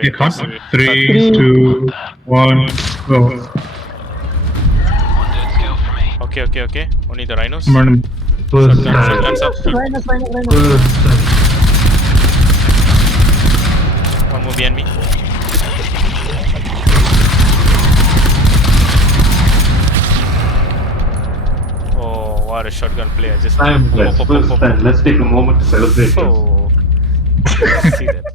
Stay calm. Wait. 3, 2, 1, go. Okay. Only the rhinos. I'm running. First Shotguns time. up. Rhinos. First time. One more behind me. Oh, what a shotgun play! I just Time, guys. pop. First time. Let's take a moment to celebrate. Oh, see that.